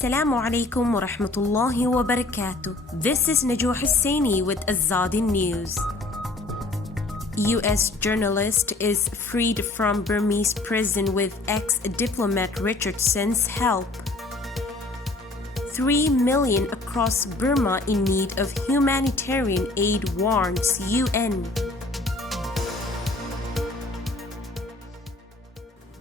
Assalamu alaikum wa rahmatullahi wa barakatuh. This is Najwa Hussaini with Azadi News. U.S. journalist is freed from Burmese prison with ex-diplomat Richardson's help. 3 million across Burma in need of humanitarian aid warns UN.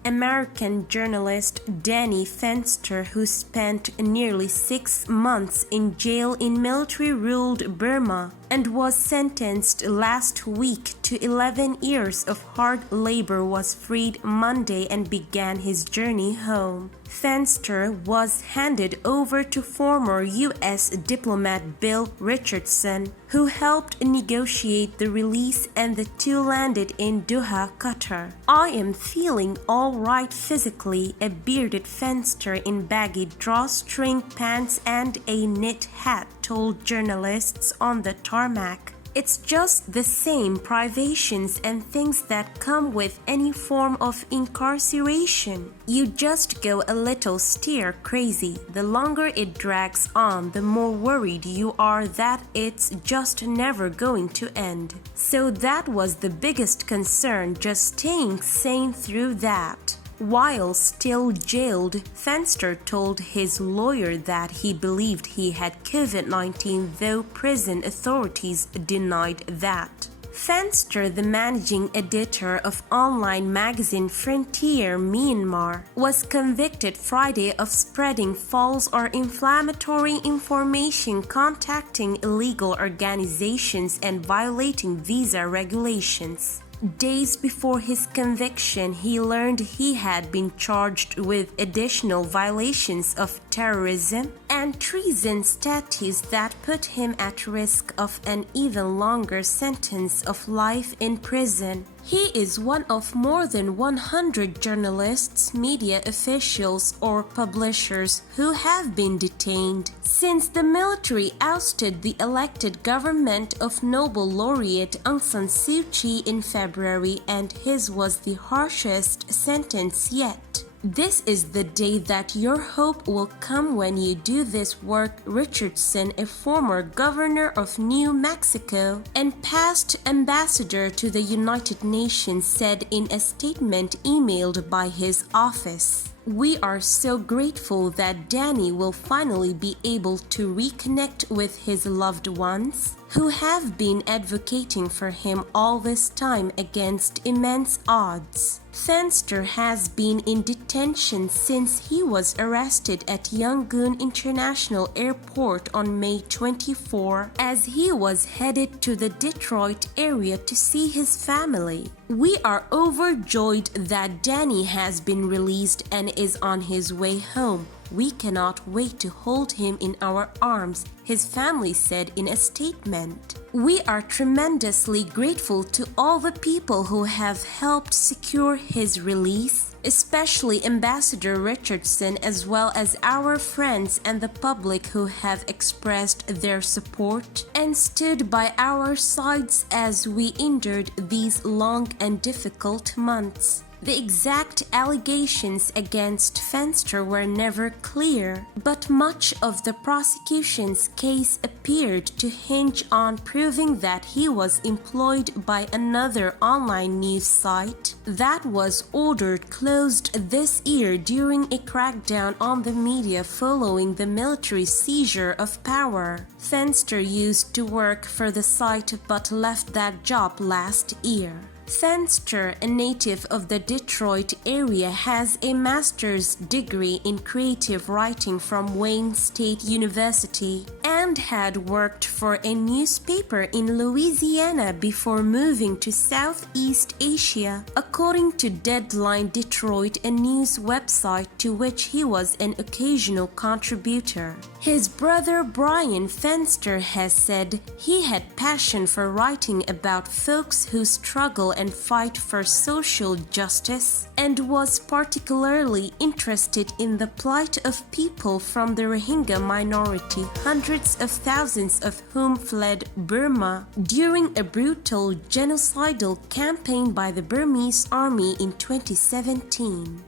American journalist Danny Fenster, who spent nearly 6 months in jail in military-ruled Burma and was sentenced last week to 11 years of hard labor, was freed Monday and began his journey home. Fenster was handed over to former U.S. diplomat Bill Richardson, who helped negotiate the release, and the two landed in Doha, Qatar. "I am feeling all right physically," a bearded Fenster in baggy drawstring pants and a knit hat told journalists on the tarmac. "It's just the same privations and things that come with any form of incarceration. You just go a little stir crazy. The longer it drags on, the more worried you are that it's just never going to end. So that was the biggest concern, just staying sane through that." While still jailed, Fenster told his lawyer that he believed he had COVID-19, though prison authorities denied that. Fenster, the managing editor of online magazine Frontier Myanmar, was convicted Friday of spreading false or inflammatory information, contacting illegal organizations, and violating visa regulations. Days before his conviction, he learned he had been charged with additional violations of terrorism and treason statutes that put him at risk of an even longer sentence of life in prison. He is one of more than 100 journalists, media officials, or publishers who have been detained since the military ousted the elected government of Nobel laureate Aung San Suu Kyi in February, and his was the harshest sentence yet. "This is the day that your hope will come when you do this work," Richardson, a former governor of New Mexico and past ambassador to the United Nations, said in a statement emailed by his office. "We are so grateful that Danny will finally be able to reconnect with his loved ones, who have been advocating for him all this time against immense odds." Fenster has been in detention since he was arrested at Yangon International Airport on May 24 as he was headed to the Detroit area to see his family. "We are overjoyed that Danny has been released and is on his way home. We cannot wait to hold him in our arms," his family said in a statement. "We are tremendously grateful to all the people who have helped secure his release, especially Ambassador Richardson, as well as our friends and the public who have expressed their support and stood by our sides as we endured these long and difficult months." The exact allegations against Fenster were never clear, but much of the prosecution's case appeared to hinge on proving that he was employed by another online news site that was ordered closed this year during a crackdown on the media following the military seizure of power. Fenster used to work for the site but left that job last year. Fenster, a native of the Detroit area, has a master's degree in creative writing from Wayne State University and had worked for a newspaper in Louisiana before moving to Southeast Asia, according to Deadline Detroit, a news website to which he was an occasional contributor. His brother Brian Fenster has said he had passion for writing about folks who struggle and fight for social justice, and was particularly interested in the plight of people from the Rohingya minority, hundreds of thousands of whom fled Burma during a brutal genocidal campaign by the Burmese army in 2017.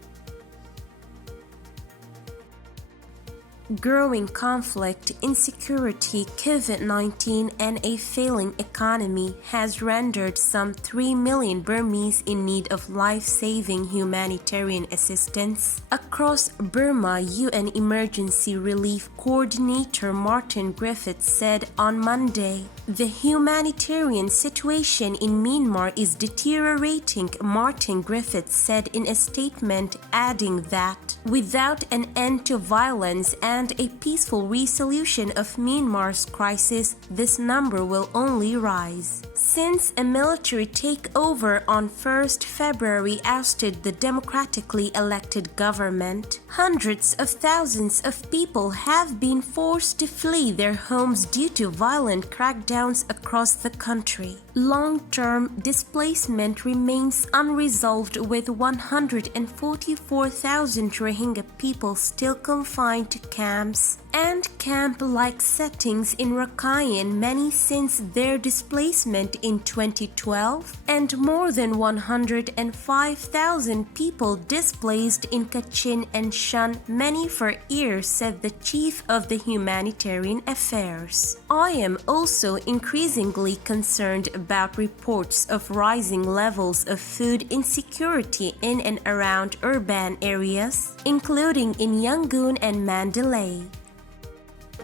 Growing conflict, insecurity, COVID-19, and a failing economy has rendered some 3 million Burmese in need of life-saving humanitarian assistance. Across Burma, UN Emergency Relief Coordinator Martin Griffiths said on Monday, "The humanitarian situation in Myanmar is deteriorating," Martin Griffiths said in a statement, adding that, "Without an end to violence and a peaceful resolution of Myanmar's crisis, this number will only rise." Since a military takeover on 1st February ousted the democratically elected government, hundreds of thousands of people have been forced to flee their homes due to violent crackdowns across the country. Long-term displacement remains unresolved, with 144,000 Rohingya people still confined to camps and camp-like settings in Rakhine, many since their displacement in 2012, and more than 105,000 people displaced in Kachin and Shan, many for years, said the chief of the humanitarian affairs. "I am also increasingly concerned about reports of rising levels of food insecurity in and around urban areas, including in Yangon and Mandalay."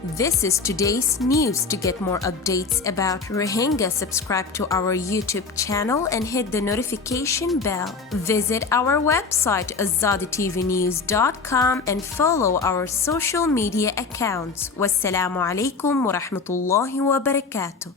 This is today's news. To get more updates about Rohingya, subscribe to our YouTube channel and hit the notification bell. Visit our website azaditvnews.com and follow our social media accounts. Wassalamu alaikum wa rahmatullahi wa barakatuh.